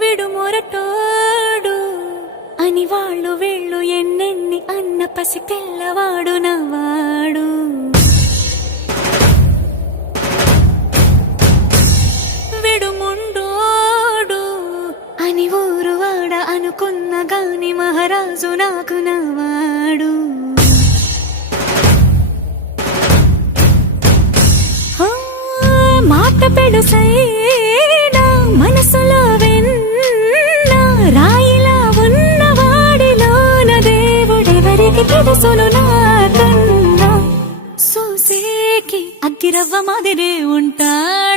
విడు మొరటోడు అని వాళ్ళు వీళ్ళు ఎన్నెన్ని అన్న పసి పిల్లవాడు నవ్వాడు. విడు ముండోడు అని ఊరు వాడ అనుకున్న గాని మహారాజు నాకు నవ్వాడు. మాట పెడుసైనా మనసులో వెన్న రాయిలా ఉన్నవాడిలోన దేవుడెవరికి తెలుసును నాకన్నా. సూసేకి అగ్గిరవ్వ మాదిరే ఉంటాడు.